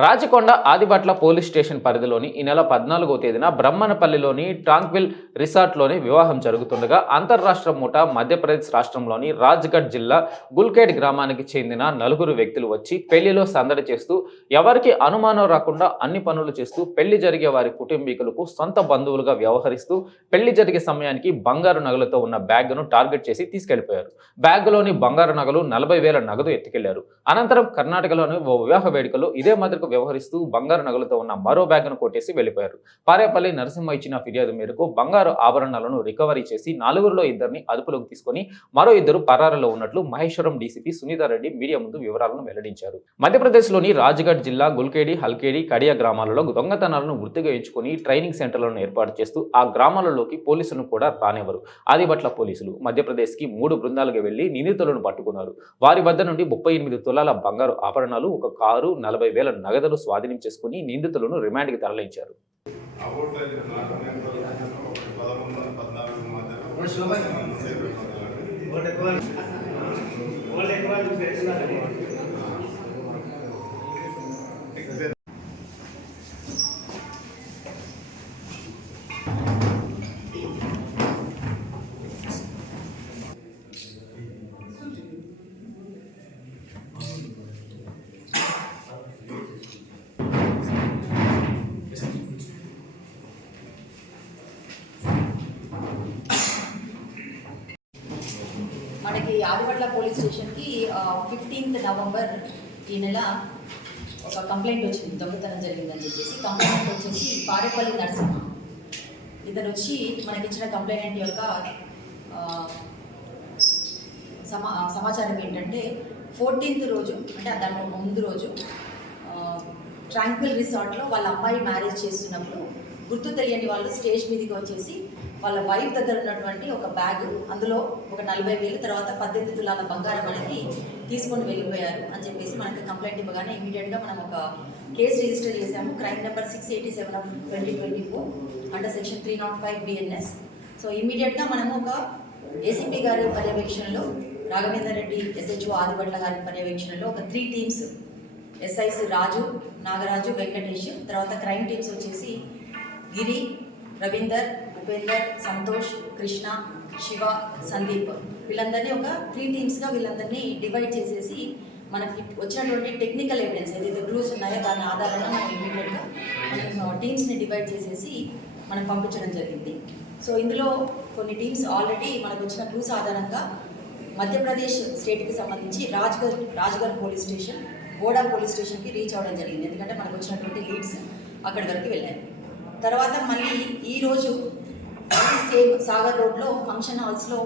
Rachakonda Adibatla police station పరిధిలోని ఈ నెల పద్నాలుగో తేదీన బ్రహ్మణపల్లిలోని ట్రాంక్విల్ రిసార్ట్లోని వివాహం జరుగుతుండగా అంతర్రాష్ట్ర మూట మధ్యప్రదేశ్ రాష్ట్రంలోని రాజ్గఢ్ జిల్లా గుల్కేడ్ గ్రామానికి చెందిన నలుగురు వ్యక్తులు వచ్చి పెళ్ళిలో సందడి చేస్తూ ఎవరికి అనుమానం రాకుండా అన్ని పనులు చేస్తూ పెళ్ళి జరిగే వారి కుటుంబీకులకు సొంత బంధువులుగా వ్యవహరిస్తూ పెళ్ళి జరిగే సమయానికి బంగారు నగలతో ఉన్న బ్యాగ్ను టార్గెట్ చేసి తీసుకెళ్ళిపోయారు. బ్యాగ్లోని బంగారు నగలు నలభై వేల నగదు ఎత్తుకెళ్ళారు. అనంతరం కర్ణాటకలోని ఓ వివాహ వేడుకలో ఇదే మాదిరిగా వ్యవహరిస్తూ బంగారు నగలతో ఉన్న మరో బ్యాగ్ను కొట్టేసి వెళ్ళిపోయారు పారేపల్లి నరసింహ ఇచ్చిన ఫిర్యాదు మేరకు బంగారు ఆభరణాలను రికవరీ చేసి నలుగురిలో ఇద్దరిని అదుపులోకి తీసుకొని మరో ఇద్దరు పరారలో ఉన్నట్లు మహేశ్వరం డీసీపీ సునీతారెడ్డి మీడియా ముందు వివరాలను వెల్లడించారు. మధ్యప్రదేశ్లోని రాజ్గఢ్ జిల్లా గుల్కేడి హల్కేడి కడియా గ్రామాలలో దొంగతనాలను వృత్తిగా ఎంచుకొని ట్రైనింగ్ సెంటర్లను ఏర్పాటు చేస్తూ ఆ గ్రామాలలోకి పోలీసులను కూడా రానివ్వరు. ఆదిబట్ల పోలీసులు మధ్యప్రదేశ్కి మూడు బృందాలుగా వెళ్ళి నిందితులను పట్టుకున్నారు. వారి వద్ద నుండి ముప్పై ఎనిమిది తులాల బంగారు ఆభరణాలు ఒక కారు నలభై వేల నగదును స్వాధీనం చేసుకుని నిందితులను రిమాండ్కి తరలించారు మనకి ఆదిపట్ల పోలీస్ స్టేషన్కి ఫిఫ్టీన్త్ నవంబర్ ఈ నెల ఒక కంప్లైంట్ వచ్చింది. దొంగతనం జరిగిందని చెప్పేసి కంప్లైంట్ వచ్చేసి పారేపల్లి నరసింహ. ఇతను వచ్చి మనకి ఇచ్చిన కంప్లైంట్ యొక్క సమా సమాచారం ఏంటంటే ఫోర్టీన్త్ రోజు అంటే దానికి ముందు రోజు ట్రాంక్విల్ రిసార్ట్లో వాళ్ళ అమ్మాయి మ్యారేజ్ చేస్తున్నప్పుడు గుర్తు తెలియని వాళ్ళు స్టేజ్ మీదకి వచ్చేసి వాళ్ళ వైఫ్ దగ్గర ఉన్నటువంటి ఒక బ్యాగ్ అందులో ఒక నలభై వేలు తర్వాత పద్దెనిమిది తులాల బంగారం అనేది తీసుకొని వెళ్ళిపోయారు అని చెప్పేసి మనకి కంప్లైంట్ ఇవ్వగానే ఇమీడియట్గా మనం ఒక కేసు రిజిస్టర్ చేసాము crime number six eighty seven of twenty twenty four under section three not five BNS so ఇమీడియట్గా మనము ఒక ఏసీపీ గారి పర్యవేక్షణలో రాఘవేందర్ రెడ్డి ఎస్హెచ్ఓ ఆదిపట్ల గారి పర్యవేక్షణలో ఒక three teams SIC Raju Nagaraju Venkatesh తర్వాత క్రైమ్ టీమ్స్ వచ్చేసి గిరి రవీందర్ ఉపేందర్ సంతోష్ కృష్ణ శివ సందీప్. వీళ్ళందరినీ ఒక త్రీ టీమ్స్గా వీళ్ళందరినీ డివైడ్ చేసేసి మనకి వచ్చినటువంటి టెక్నికల్ ఎవిడెన్స్ ఏదైతే క్లూస్ ఉన్నాయో దాని ఆధారంగా మనం ఇమీడియట్గా మనం టీమ్స్ని డివైడ్ చేసేసి మనం పంపించడం జరిగింది. సో ఇందులో కొన్ని టీమ్స్ ఆల్రెడీ మనకు వచ్చిన క్లూస్ ఆధారంగా మధ్యప్రదేశ్ స్టేట్కి సంబంధించి Rajgarh Rajgarh police station Boda police స్టేషన్కి రీచ్ అవ్వడం జరిగింది. ఎందుకంటే మనకు వచ్చినటువంటి లీడ్స్ అక్కడి వరకు వెళ్ళాయి. తర్వాత మళ్ళీ ఈరోజు సేమ్ సాగర్ రోడ్లో ఫంక్షన్ హాల్స్లో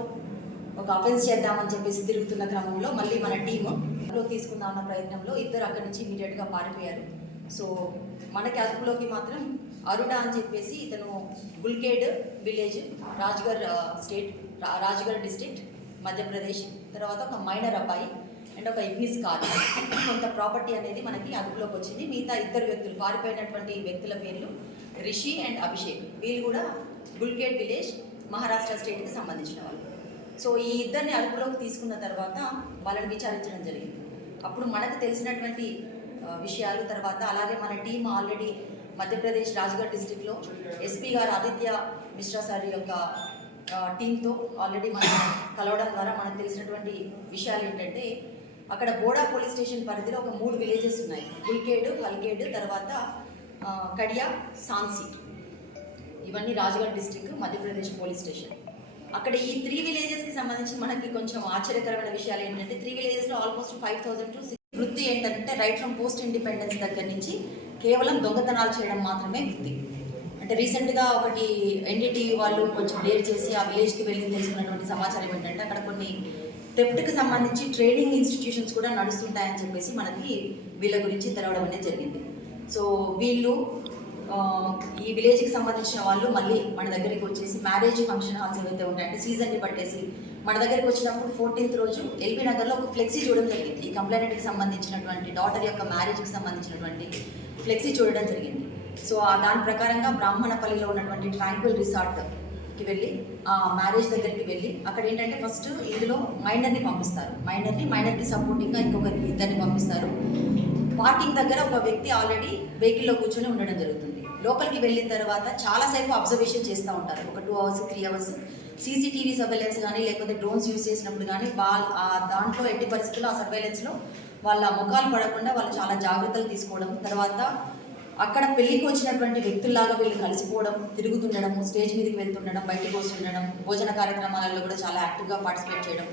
ఒక అఫెన్స్ చేద్దామని చెప్పేసి తిరుగుతున్న క్రమంలో మళ్ళీ మన టీము లో తీసుకుందాం అన్న ప్రయత్నంలో ఇద్దరు అక్కడి నుంచి ఇమీడియట్గా పారిపోయారు. సో మనకి అదుపులోకి మాత్రం అరుణ అని చెప్పేసి ఇతను గుల్కేడ్ విలేజ్ రాజ్గర్ స్టేట్ రా- రాజ్గర్ డిస్ట్రిక్ట్ మధ్యప్రదేశ్ తర్వాత ఒక మైనర్ అబ్బాయి అండ్ ఒక ఇగ్నిస్ కార్. కొంత ప్రాపర్టీ అనేది మనకి అదుపులోకి వచ్చింది. మిగతా ఇద్దరు వ్యక్తులు పారిపోయినటువంటి వ్యక్తుల పేర్లు రిషి అండ్ అభిషేక్. వీళ్ళు కూడా గుల్కేడ్ విలేజ్ మహారాష్ట్ర స్టేట్కి సంబంధించిన వాళ్ళు. సో ఈ ఇద్దరిని అదుపులోకి తీసుకున్న తర్వాత వాళ్ళని విచారించడం జరిగింది. అప్పుడు మనకు తెలిసినటువంటి విషయాలు తర్వాత అలాగే మన టీం ఆల్రెడీ మధ్యప్రదేశ్ రాజ్గఢ్ డిస్టిక్లో ఎస్పీ గారు ఆదిత్య మిశ్రా సార్ యొక్క టీంతో ఆల్రెడీ మనం కలవడం ద్వారా మనకు తెలిసినటువంటి విషయాలు ఏంటంటే అక్కడ బోడా పోలీస్ స్టేషన్ పరిధిలో ఒక మూడు విలేజెస్ ఉన్నాయి. గుల్కేడు హల్కేడు తర్వాత కడియా సాన్సీ. ఇవన్నీ Rajgarh district Madhya Pradesh police station. అక్కడ ఈ త్రీ విలేజెస్కి సంబంధించి మనకి కొంచెం ఆశ్చర్యకరమైన విషయాలు ఏంటంటే త్రీ విలేజెస్లో ఆల్మోస్ట్ ఫైవ్ థౌసండ్ టు వృత్తి ఏంటంటే రైట్ ఫ్రమ్ పోస్ట్ ఇండిపెండెన్స్ దగ్గర నుంచి కేవలం దొంగతనాలు చేయడం మాత్రమే వృత్తి. అంటే రీసెంట్గా ఒకటి ఎన్డీటీవీ వాళ్ళు కొంచెం డేర్ చేసి ఆ విలేజ్కి వెళ్ళి తెలుసుకున్నటువంటి సమాచారం ఏంటంటే అక్కడ కొన్ని థెఫ్ట్కి సంబంధించి ట్రైనింగ్ ఇన్స్టిట్యూషన్స్ కూడా నడుస్తుంటాయని చెప్పేసి మనకి వీళ్ళ గురించి తెలవడం అనేది జరిగింది. సో వీళ్ళు ఈ విలేజ్కి సంబంధించిన వాళ్ళు మళ్ళీ మన దగ్గరికి వచ్చేసి మ్యారేజ్ ఫంక్షన్ హాల్స్ ఏవైతే ఉంటాయంటే సీజన్ని పట్టేసి మన దగ్గరికి వచ్చినప్పుడు ఫోర్టీన్త్ రోజు ఎల్బీ నగర్లో ఒక ఫ్లెక్సీ చూడడం జరిగింది. ఈ కంప్లైంట్కి సంబంధించినటువంటి డాటర్ యొక్క మ్యారేజ్కి సంబంధించినటువంటి ఫ్లెక్సీ చూడడం జరిగింది. సో దాని ప్రకారంగా బ్రాహ్మణపల్లిలో ఉన్నటువంటి ట్రాంక్విల్ రిసార్ట్కి వెళ్ళి ఆ మ్యారేజ్ దగ్గరికి వెళ్ళి అక్కడ ఏంటంటే ఫస్ట్ ఇందులో మైనర్ని పంపిస్తారు. మైనర్ని మైనర్కి సపోర్టింగ్గా ఇంకొక ఇద్దరిని పంపిస్తారు. పార్కింగ్ దగ్గర ఒక వ్యక్తి ఆల్రెడీ వెహికల్లో కూర్చొని ఉండడం జరుగుతుంది. లోపలికి వెళ్ళిన తర్వాత చాలాసేపు అబ్జర్వేషన్ చేస్తూ ఉంటారు. ఒక two hours three hours CCTV surveillance కానీ లేకపోతే డ్రోన్స్ యూస్ చేసినప్పుడు కానీ వాళ్ళ ఆ దాంట్లో ఎట్టి పరిస్థితుల్లో ఆ సర్వేలెన్స్లో వాళ్ళ ముఖాలు పడకుండా వాళ్ళు చాలా జాగ్రత్తలు తీసుకోవడం తర్వాత అక్కడ పెళ్ళికి వచ్చినటువంటి వ్యక్తుల్లాగా వీళ్ళు కలిసిపోవడం తిరుగుతుండడం స్టేజ్ మీదకి వెళ్తుండడం బయటకు వస్తుండడం భోజన కార్యక్రమాలలో కూడా చాలా యాక్టివ్గా పార్టిసిపేట్ చేయడం.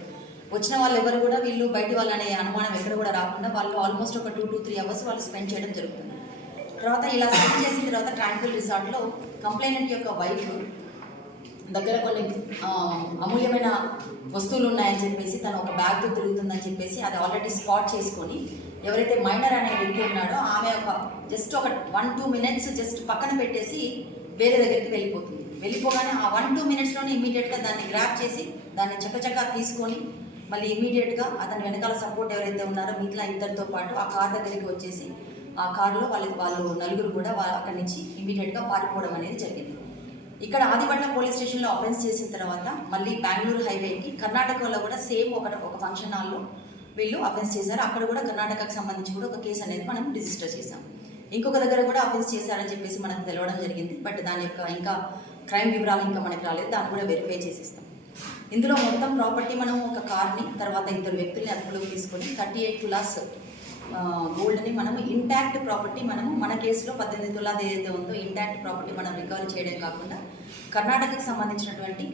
వచ్చిన వాళ్ళు ఎవరు కూడా వీళ్ళు బయట వాళ్ళనే అనుమానం ఎక్కడ కూడా రాకుండా వాళ్ళు ఆల్మోస్ట్ ఒక టూ టూ త్రీ అవర్స్ వాళ్ళు స్పెండ్ చేయడం జరుగుతుంది. తర్వాత ఇలా సెట్ చేసిన తర్వాత ట్రాంక్విల్ రిసార్ట్లో కంప్లైనెంట్ యొక్క వైఫ్ దగ్గర కొన్ని అమూల్యమైన వస్తువులు ఉన్నాయని చెప్పేసి తను ఒక బ్యాగ్తో తిరుగుతుందని చెప్పేసి అది ఆల్రెడీ స్పాట్ చేసుకొని ఎవరైతే మైనర్ అనే వ్యక్తి ఉన్నాడో ఆమె ఒక జస్ట్ ఒక వన్ టూ మినిట్స్ జస్ట్ పక్కన పెట్టేసి వేరే దగ్గరికి వెళ్ళిపోతుంది. వెళ్ళిపోగానే ఆ వన్ టూ మినిట్స్లోనే ఇమీడియట్గా దాన్ని గ్రాప్ చేసి దాన్ని చక్కచక్క తీసుకొని మళ్ళీ ఇమీడియట్గా అతని వెనకాల సపోర్ట్ ఎవరైతే ఉన్నారో మిగతా ఇద్దరితో పాటు ఆ కార్ దగ్గరికి వచ్చేసి ఆ కారులో వాళ్ళకి వాళ్ళు నలుగురు కూడా వాళ్ళ అక్కడి నుంచి ఇమీడియట్గా పారిపోవడం అనేది జరిగింది. ఇక్కడ ఆదిపట్ల పోలీస్ స్టేషన్లో అఫెన్స్ చేసిన తర్వాత మళ్ళీ బెంగళూరు హైవేకి కర్ణాటకలో కూడా సేమ్ ఒక ఒక ఫంక్షన్ హాల్లో వీళ్ళు అఫెన్స్ చేశారు. అక్కడ కూడా కర్ణాటకకు సంబంధించి కూడా ఒక కేసు అనేది మనం రిజిస్టర్ చేశాం. ఇంకొక దగ్గర కూడా అఫెన్స్ చేశారని చెప్పేసి మనకు తెలవడం జరిగింది. బట్ దాని యొక్క ఇంకా క్రైమ్ వివరాలు ఇంకా మనకి రాలేదు. దాన్ని కూడా వెరిఫై చేసిస్తాం. ఇందులో మొత్తం ప్రాపర్టీ మనం ఒక కార్ని తర్వాత ఇద్దరు వ్యక్తుల్ని అదుపులోకి తీసుకొని థర్టీ ఎయిట్ తులాస్ గోల్డ్ని మనం ఇంటాక్ట్ ప్రాపర్టీ మనము మన కేసులో పద్దెనిమిది తులాది ఏదైతే ఉందో ఇంటాక్ట్ ప్రాపర్టీ మనం రికవరీ చేయడం కాకుండా కర్ణాటకకు సంబంధించినటువంటి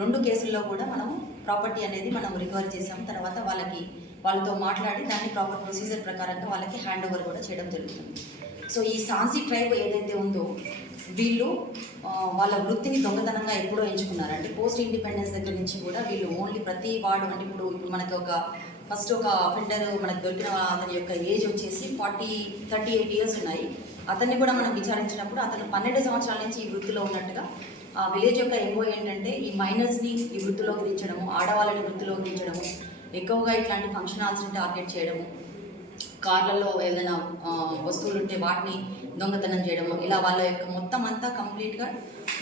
రెండు కేసుల్లో కూడా మనము ప్రాపర్టీ అనేది మనం రికవరీ చేసాం తర్వాత వాళ్ళకి వాళ్ళతో మాట్లాడి దాన్ని ప్రాపర్ ప్రొసీజర్ ప్రకారంగా వాళ్ళకి హ్యాండ్ ఓవర్ కూడా చేయడం జరుగుతుంది. సో ఈ సాన్సీ ట్రైబ్ ఏదైతే ఉందో వీళ్ళు వాళ్ళ వృత్తిని దొంగతనంగా ఎప్పుడో ఎంచుకున్నారు అంటే పోస్ట్ ఇండిపెండెన్స్ దగ్గర నుంచి కూడా వీళ్ళు ఓన్లీ ప్రతి వార్డు అంటే ఇప్పుడు ఇప్పుడు మనకి ఒక ఫస్ట్ ఒక అఫెండర్ మనకు దొరికిన అతని యొక్క ఏజ్ వచ్చేసి ఫార్టీ థర్టీ ఎయిట్ ఇయర్స్ ఉన్నాయి. అతన్ని కూడా మనం విచారించినప్పుడు అతను పన్నెండు సంవత్సరాల నుంచి ఈ వృత్తిలో ఉన్నట్టుగా ఆ విలేజ్ యొక్క ఎంఓ ఏంటంటే ఈ మైనర్స్ని ఈ వృత్తిలోకి దించడము ఆడవాళ్ళని వృత్తిలోకి దించడము ఎక్కువగా ఇట్లాంటి ఫంక్షన్ హాల్స్ని టార్గెట్ చేయడము కార్లలో ఏదైనా వస్తువులు ఉంటే వాటిని దొంగతనం చేయడము ఇలా వాళ్ళ యొక్క మొత్తం అంతా కంప్లీట్గా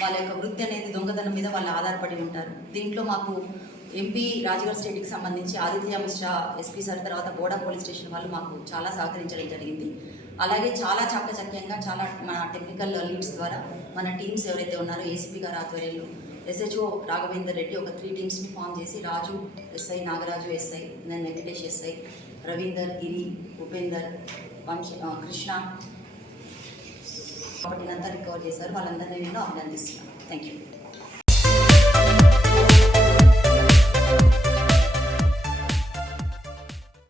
వాళ్ళ యొక్క వృత్తి అనేది దొంగతనం మీద వాళ్ళు ఆధారపడి ఉంటారు. దీంట్లో మాకు ఎంపీ రాజగర్ స్టేట్కి సంబంధించి ఆదిత్య మిశ్రా ఎస్పీ సార్ తర్వాత బోడా పోలీస్ స్టేషన్ వాళ్ళు మాకు చాలా సహకరించడం జరిగింది. అలాగే చాలా చాకచక్యంగా చాలా మన టెక్నికల్ లీడ్స్ ద్వారా మన టీమ్స్ ఎవరైతే ఉన్నారో ఏసీపీ గారు ఆధ్వర్యంలో ఎస్హెచ్ఓ రాఘవేందర్ రెడ్డి ఒక త్రీ టీమ్స్ని ఫామ్ చేసి రాజు ఎస్ఐ నాగరాజు ఎస్ఐ నేను వెంకటేష్ ఎస్ఐ రవీందర్ గిరి ఉపేందర్ వంశ కృష్ణ కాబట్టి వాటినంతా రికవర్ చేశారు. వాళ్ళందరినీ నేను అభినందిస్తున్నాను. Thank you